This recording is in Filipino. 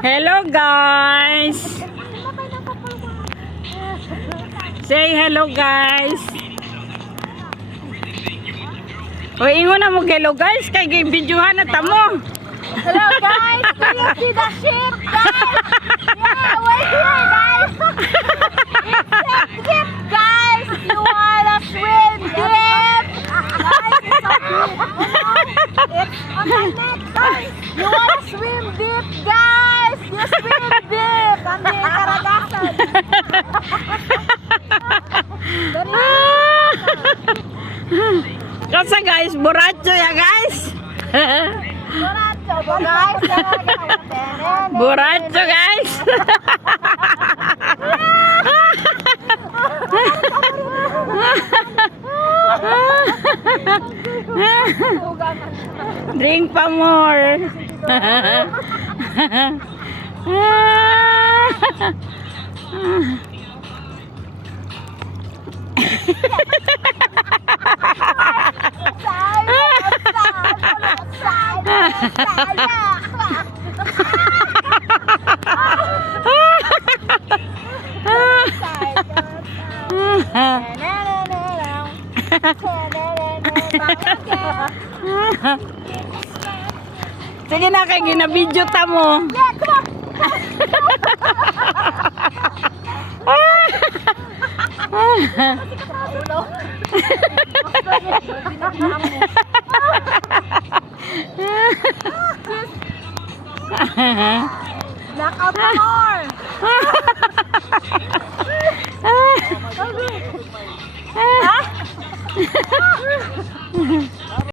Hello guys. Say hello guys. O ingon na mo hello guys kay gibidyohan na tamo. Hello guys, can you see the ship guys? Yeah, we're here guys. It's ship guys. You wanna swim dip? Guys, it's a dip. It's on my neck guys. You wanna swim dip guys? You swim dip. Kami karagasan. Kasi guys, borracho ya guys. Borracho guys. Borracho guys. Drink pa more. Sige na kay ginabidyo ta mo.